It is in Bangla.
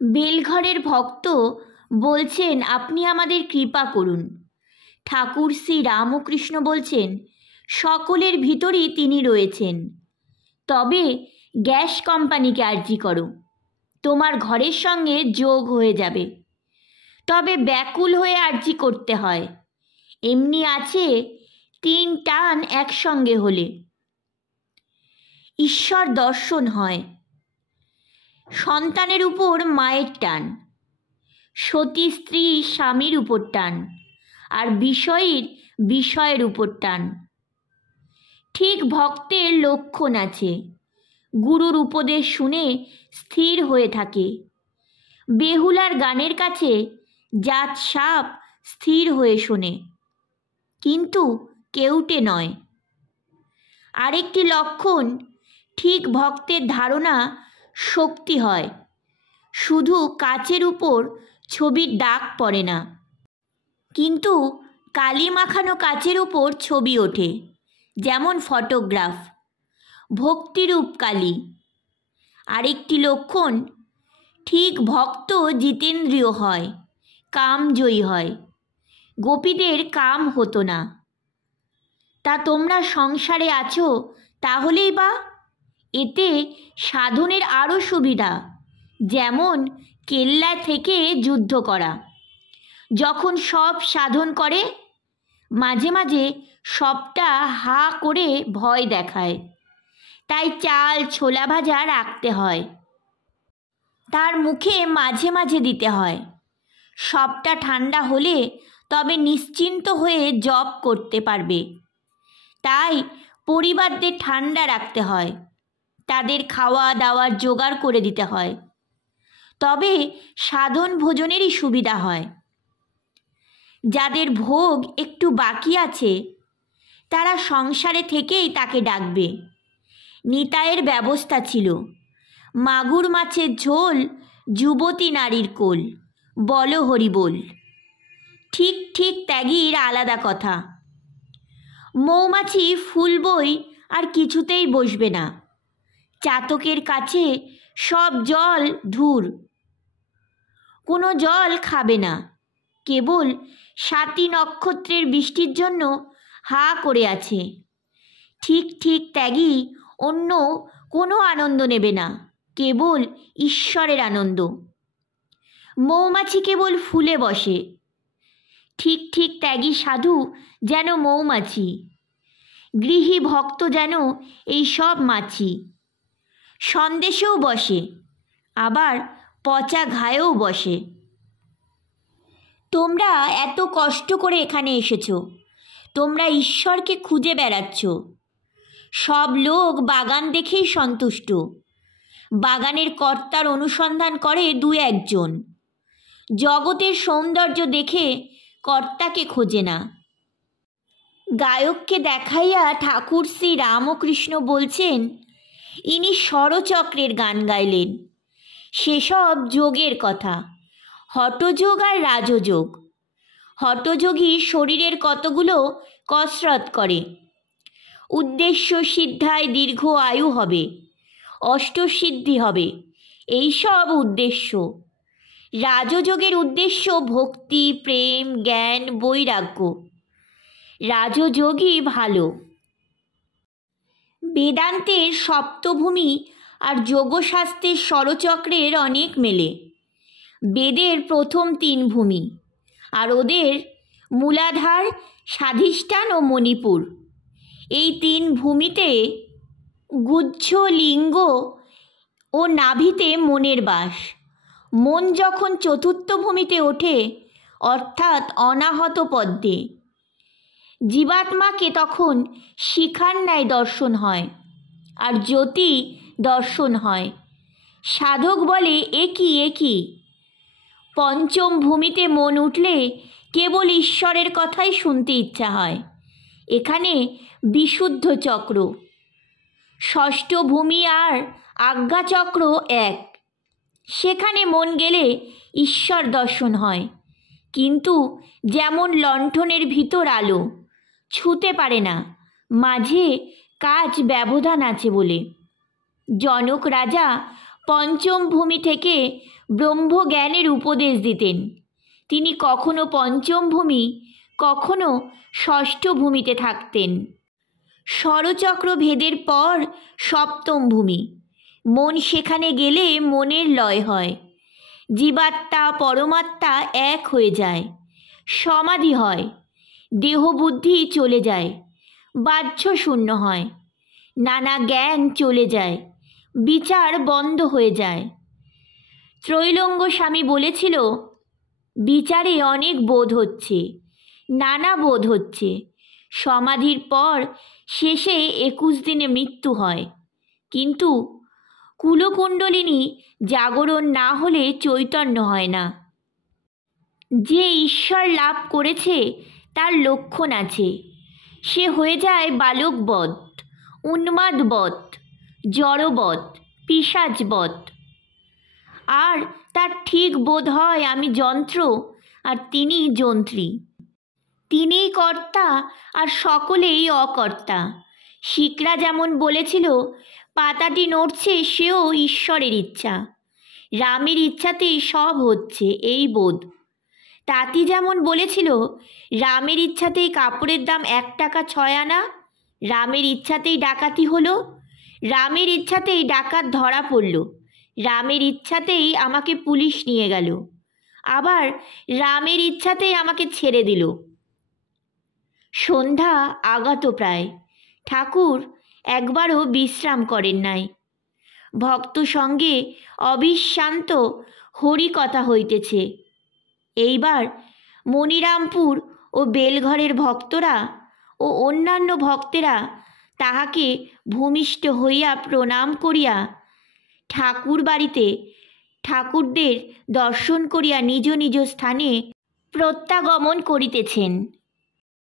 বেলঘরের ভক্ত বলছেন, আপনি আমাদের কৃপা করুন। ঠাকুর শ্রী রামকৃষ্ণ বলছেন, সকলের ভিতরই তিনি রয়েছেন। তবে গ্যাস কোম্পানিকে আর্জি করো, তোমার ঘরের সঙ্গে যোগ হয়ে যাবে। তবে ব্যাকুল হয়ে আর্জি করতে হয়। এমনি আছে 3 টান একসঙ্গে হলে ঈশ্বর দর্শন হয়। সন্তানের উপর মায়ের টান, সতী স্ত্রী স্বামীর উপর টান, আর বিষয়ের উপর টান। ঠিক ভক্তের লক্ষণ আছে, গুরুর উপদেশ শুনে স্থির হয়ে থাকে। বেহুলার গানের কাছে জাত সাপ স্থির হয়ে শোনে, কিন্তু কেউটে নয়। আরেকটি লক্ষণ, ঠিক ভক্তের ধারণা শক্তি হয়, শুধু কাচের উপর ছবির দাগ পড়ে না, কিন্তু কালি মাখানো কাচের উপর ছবি ওঠে, যেমন ফটোগ্রাফ, ভক্তিরূপ কালী। আরেকটি লক্ষণ, ঠিক ভক্ত জিতেন্দ্রীয় হয়, কামজয়ী হয়। গোপীদের কাম হতো না। তা তোমরা সংসারে আছো তাহলেই বা, এতে সাধনের আরও সুবিধা, যেমন কেল্লা থেকে যুদ্ধ করা। যখন সব সাধন করে, মাঝে মাঝে সবটা হা করে ভয় দেখায়, তাই চাল ছোলা ভাজা রাখতে হয়, তার মুখে মাঝে মাঝে দিতে হয়। সবটা ঠান্ডা হলে তবে নিশ্চিন্ত হয়ে জপ করতে পারবে। তাই পরিবারদের ঠান্ডা রাখতে হয়, তাদের খাওয়া দাওয়ার জোগাড় করে দিতে হয়, তবে সাধন ভোজনেরই সুবিধা হয়। যাদের ভোগ একটু বাকি আছে, তারা সংসারে থেকেই তাকে ডাকবে। নিতাইয়ের ব্যবস্থা ছিল, মাগুর মাছের ঝোল, যুবতী নারীর কোল, বলো হরি বল। ঠিক ঠিক ত্যাগীর আলাদা কথা। মৌমাছি ফুল বই আর কিছুতেই বসবে না, চাতকের কাছে সব জল ধুর, কোনো জল খাবে না, কেবল 7টি নক্ষত্রের বৃষ্টির জন্য হা করে আছে। ঠিক ঠিক ত্যাগী অন্য কোনো আনন্দ নেবে না, কেবল ঈশ্বরের আনন্দ। মৌমাছি কেবল ফুলে বসে, ঠিক ঠিক ত্যাগী সাধু যেন মৌমাছি, গৃহী ভক্ত যেন এই সব মাছি। সন্দেশেও বসে, আবার পচা ঘায়েও বসে। তোমরা এত কষ্ট করে এখানে এসেছো, তোমরা ঈশ্বরকে খুঁজে বেড়াচ্ছ। সব লোক বাগান দেখেই সন্তুষ্ট, বাগানের কর্তার অনুসন্ধান করে 2-1 জন। জগতের সৌন্দর্য দেখে কর্তাকে খোঁজে না। গায়ককে দেখাইয়া ঠাকুর শ্রী রামকৃষ্ণ বলছেন, ইনি স্বরচক্রের গান গাইলেন। সেসব যোগের কথা, হঠযোগ আর রাজযোগ। হঠযোগী শরীরের কতগুলো কসরত করে, উদ্দেশ্য সিদ্ধায় দীর্ঘ আয়ু হবে, অষ্টসিদ্ধি হবে, এই সব উদ্দেশ্য। রাজযোগের উদ্দেশ্য ভক্তি, প্রেম, জ্ঞান, বৈরাগ্য। রাজযোগই ভালো। বেদান্তের সপ্তভূমি আর যোগশাস্ত্রের স্বরচক্রের অনেক মেলে। বেদের প্রথম 3 ভূমি, আর ওদের মূলাধার, স্বাধিষ্ঠান ও মণিপুর। এই 3 ভূমিতে গুহ্য লিঙ্গ ও নাভিতে মনের বাস। মন যখন চতুর্থ ভূমিতে ওঠে, অর্থাৎ অনাহত পদ্মে, জীবাত্মাকে তখন শিখার ন্যায় দর্শন হয়, আর জ্যোতি দর্শন হয়। সাধক বলে, একই। পঞ্চম ভূমিতে মন উঠলে কেবল ঈশ্বরের কথাই শুনতে ইচ্ছা হয়, এখানে বিশুদ্ধ চক্র। ষষ্ঠ ভূমি আর আজ্ঞাচক্র এক, সেখানে মন গেলে ঈশ্বর দর্শন হয়, কিন্তু যেমন লণ্ঠনের ভিতর আলো, ছুঁতে পারে না, মাঝে কাচ ব্যবধান আছে বলে। জনক রাজা পঞ্চম ভূমি থেকে ব্রহ্মজ্ঞানের উপদেশ দিতেন। তিনি কখনো পঞ্চম ভূমি, কখনো ষষ্ঠ ভূমিতে থাকতেন। ষড়চক্র ভেদের পর সপ্তম ভূমি। মন সেখানে গেলে মনের লয় হয়, জীবাত্মা পরমাত্মা এক হয়ে যায়, সমাধি হয়, দেহ বুদ্ধি চলে যায়, বাহ্য শূন্য হয়, নানা জ্ঞান চলে যায়, বিচার বন্ধ হয়ে যায়। ত্রৈলঙ্গ স্বামী বলেছিল, বিচারে অনেক বোধ হচ্ছে, নানা বোধ হচ্ছে। সমাধির পর শেষে 21 দিনে মৃত্যু হয়, কিন্তু কুলকুণ্ডলিনী জাগরণ না হলে চৈতন্য হয় না। যে ঈশ্বর লাভ করেছে তার লক্ষণ আছে। সে হয়ে যায় বালকবৎ, উন্মাদবৎ, জড়বৎ, পিশাচবৎ। আর তার ঠিক বোধ হয় আমি যন্ত্র আর তিনি যন্ত্রী। তিনিই কর্তা আর সকলেই অকর্তা। শিকরা যেমন বলেছিল পাতাটি নড়ছে, সেও ঈশ্বরের ইচ্ছা, রামের ইচ্ছাতেই সব হচ্ছে, এই বোধ। তাঁতি যেমন বলেছিল রামের ইচ্ছাতেই কাপড়ের দাম 1 টাকা 6 আনা, রামের ইচ্ছাতেই ডাকাতি হলো, রামের ইচ্ছাতেই ডাকাত ধরা পড়ল, রামের ইচ্ছাতেই আমাকে পুলিশ নিয়ে গেল, আবার রামের ইচ্ছাতেই আমাকে ছেড়ে দিল। সন্ধ্যা আগত প্রায়। ঠাকুর একবারও বিশ্রাম করেন নাই। ভক্ত সঙ্গে অবিশ্রান্ত হরিকথা হইতেছে। এইবার মণিরামপুর ও বেলঘরের ভক্তরা ও অন্যান্য ভক্তেরা তাহাকে ভূমিষ্ঠ হইয়া প্রণাম করিয়া ঠাকুর বাড়িতে ঠাকুরদের দর্শন করিয়া নিজ নিজ স্থানে প্রত্যাগমন করিতেছেন।